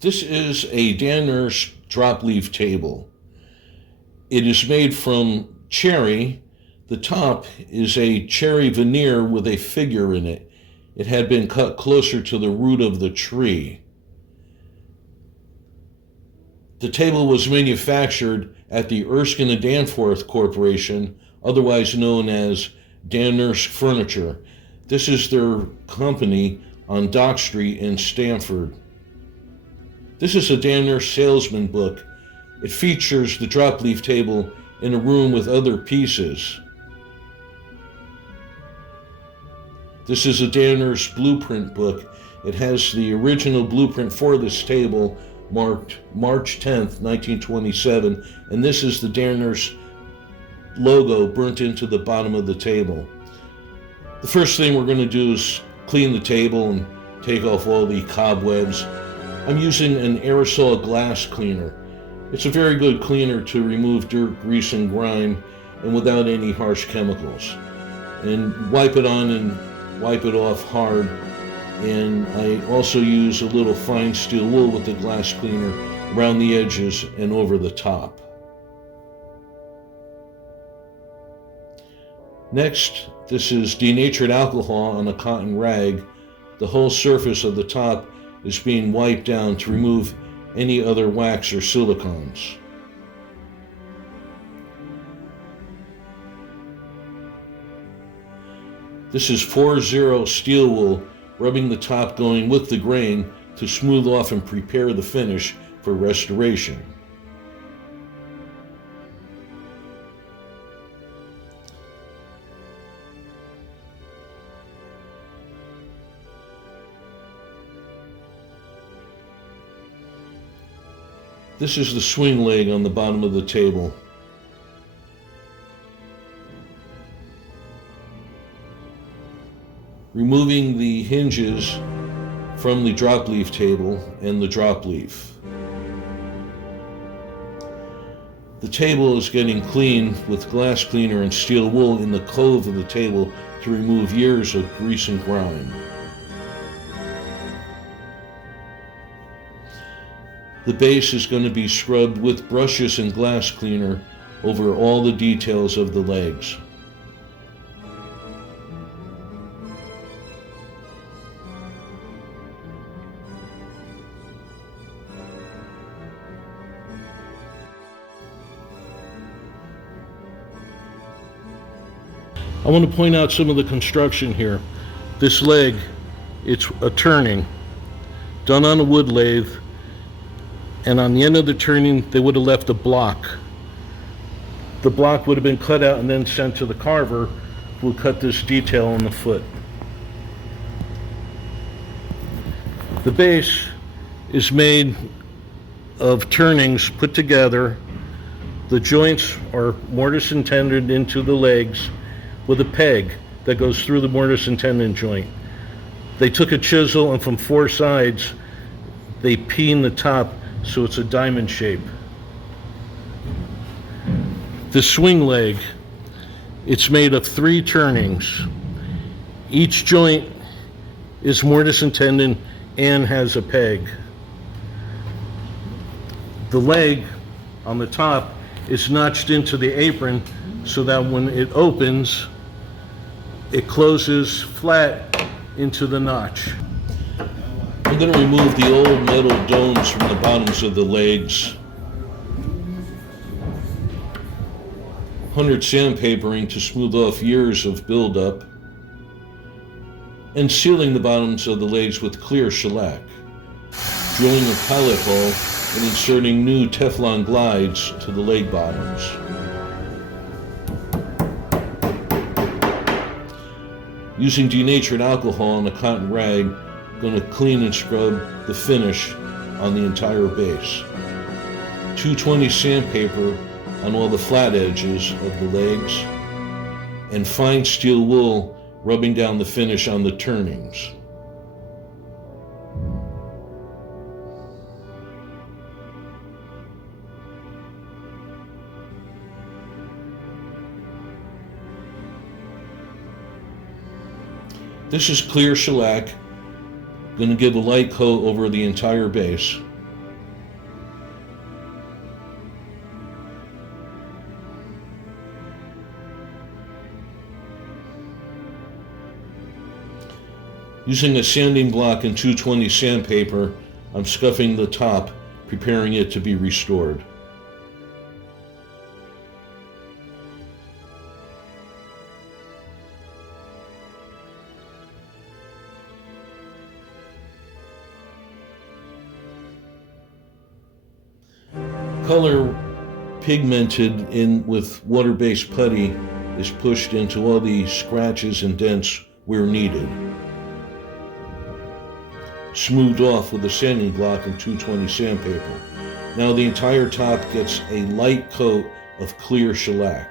This is a Danersk drop leaf table. It is made from cherry. The top is a cherry veneer with a figure in it. It had been cut closer to the root of the tree. The table was manufactured at the Erskine and Danforth Corporation, otherwise known as Danersk Furniture. This is their company on Dock Street in Stamford. This is a Danersk salesman book. It features the drop leaf table in a room with other pieces. This is a Danersk blueprint book. It has the original blueprint for this table marked March 10th, 1927, and this is the Danersk logo burnt into the bottom of the table. The first thing we're going to do is clean the table and take off all the cobwebs. I'm using an aerosol glass cleaner. It's a very good cleaner to remove dirt, grease, and grime, and without any harsh chemicals. And wipe it on and wipe it off hard. And I also use a little fine steel wool with the glass cleaner around the edges and over the top. Next, this is denatured alcohol on a cotton rag. The whole surface of the top is being wiped down to remove any other wax or silicones. This is 4-0 steel wool, rubbing the top going with the grain to smooth off and prepare the finish for restoration. This is the swing leg on the bottom of the table. Removing the hinges from the drop leaf table and the drop leaf. The table is getting cleaned with glass cleaner and steel wool in the cove of the table to remove years of grease and grime. The base is going to be scrubbed with brushes and glass cleaner over all the details of the legs. I want to point out some of the construction here. This leg, it's a turning, done on a wood lathe, and on the end of the turning, they would have left a block. The block would have been cut out and then sent to the carver, who would cut this detail on the foot. The base is made of turnings put together. The joints are mortise and tenon into the legs with a peg that goes through the mortise and tenon joint. They took a chisel and from four sides, they peen the top so it's a diamond shape. The swing leg, it's made of 3 turnings. Each joint is mortise and tenon and has a peg. The leg on the top is notched into the apron so that when it opens, it closes flat into the notch. I'm going to remove the old metal domes from the bottoms of the legs. 100 sandpapering to smooth off years of buildup, and sealing the bottoms of the legs with clear shellac, drilling a pilot hole and inserting new Teflon glides to the leg bottoms. Using denatured alcohol on a cotton rag, going to clean and scrub the finish on the entire base. 220 sandpaper on all the flat edges of the legs, and fine steel wool rubbing down the finish on the turnings. This is clear shellac. Going to give a light coat over the entire base. Using a sanding block and 220 sandpaper, I'm scuffing the top, preparing it to be restored. Color pigmented in with water-based putty is pushed into all the scratches and dents where needed. Smoothed off with a sanding block and 220 sandpaper. Now the entire top gets a light coat of clear shellac.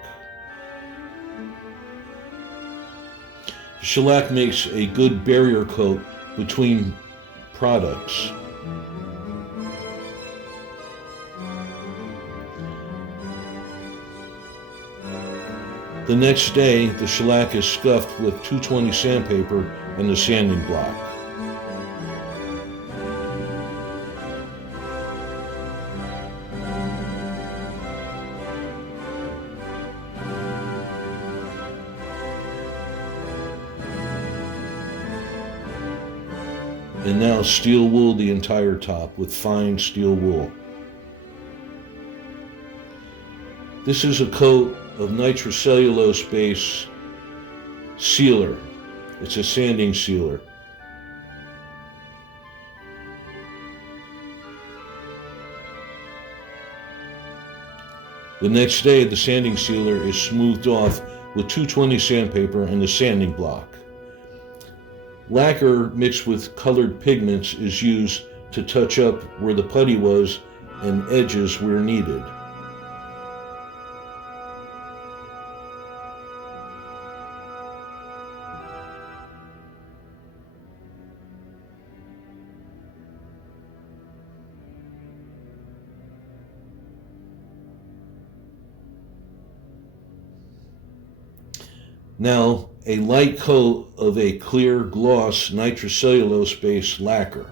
The shellac makes a good barrier coat between products. The next day, the shellac is scuffed with 220 sandpaper and the sanding block. And now steel wool the entire top with fine steel wool. This is a coat of nitrocellulose base sealer. It's a sanding sealer. The next day, the sanding sealer is smoothed off with 220 sandpaper and the sanding block. Lacquer mixed with colored pigments is used to touch up where the putty was and edges where needed. Now, a light coat of a clear gloss nitrocellulose-based lacquer.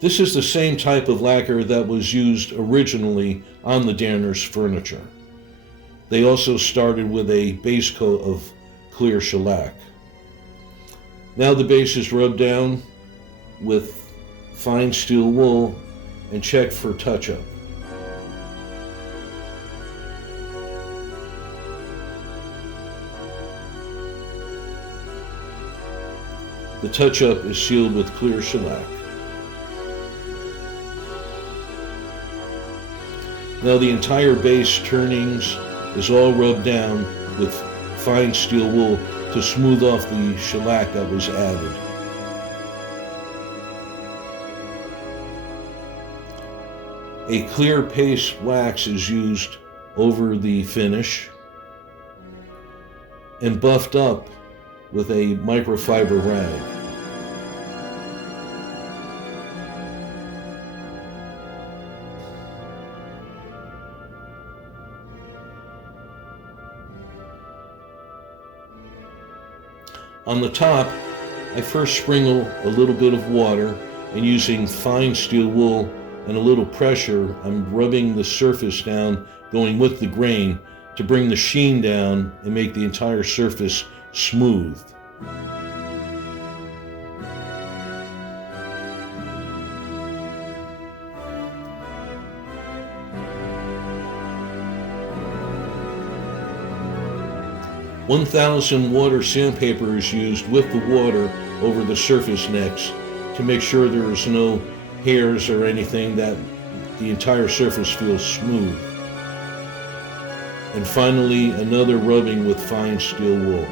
This is the same type of lacquer that was used originally on the Danersk furniture. They also started with a base coat of clear shellac. Now the base is rubbed down with fine steel wool and checked for touch-up. The touch-up is sealed with clear shellac. Now the entire base turnings is all rubbed down with fine steel wool to smooth off the shellac that was added. A clear paste wax is used over the finish and buffed up with a microfiber rag. On the top, I first sprinkle a little bit of water, and using fine steel wool and a little pressure, I'm rubbing the surface down, going with the grain, to bring the sheen down and make the entire surface smooth. (1,000) water sandpaper is used with the water over the surface next to make sure there is no hairs or anything, that the entire surface feels smooth. And finally, another rubbing with fine steel wool.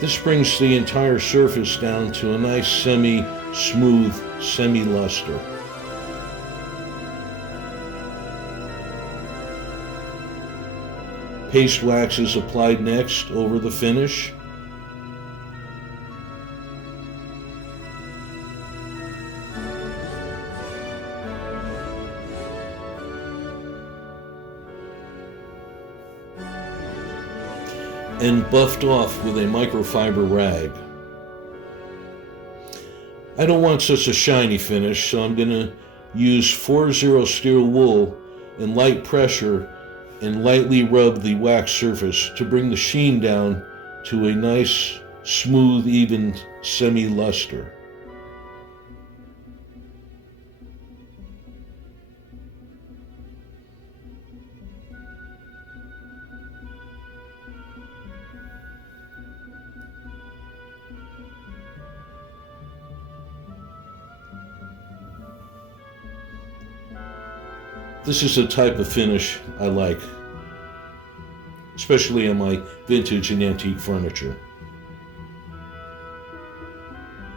This brings the entire surface down to a nice semi-smooth, semi-luster. Paste wax is applied next over the finish. And buffed off with a microfiber rag. I don't want such a shiny finish, so I'm going to use 4-0 steel wool and light pressure and lightly rub the wax surface to bring the sheen down to a nice, smooth, even semi-luster. This is a type of finish I like, especially on my vintage and antique furniture.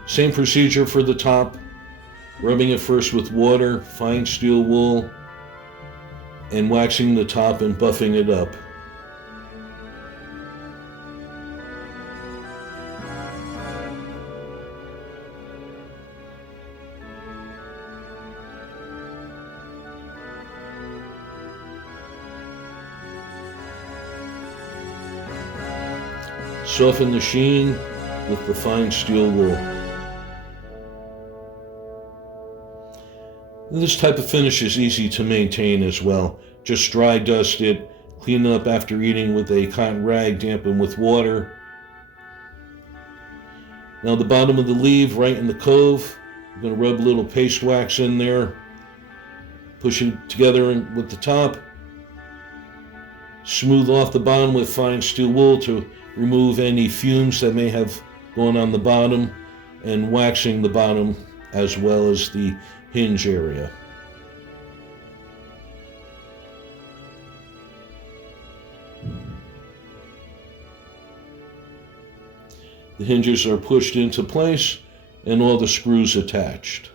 Same procedure for the top, rubbing it first with water, fine steel wool, and waxing the top and buffing it up. Soften the sheen with the fine steel wool. This type of finish is easy to maintain as well. Just dry dust it, clean up after eating with a cotton rag, dampen with water. Now the bottom of the leaf, right in the cove, I'm going to rub a little paste wax in there, push it together with the top, smooth off the bottom with fine steel wool to remove any fumes that may have gone on the bottom, and waxing the bottom as well as the hinge area. The hinges are pushed into place and all the screws attached.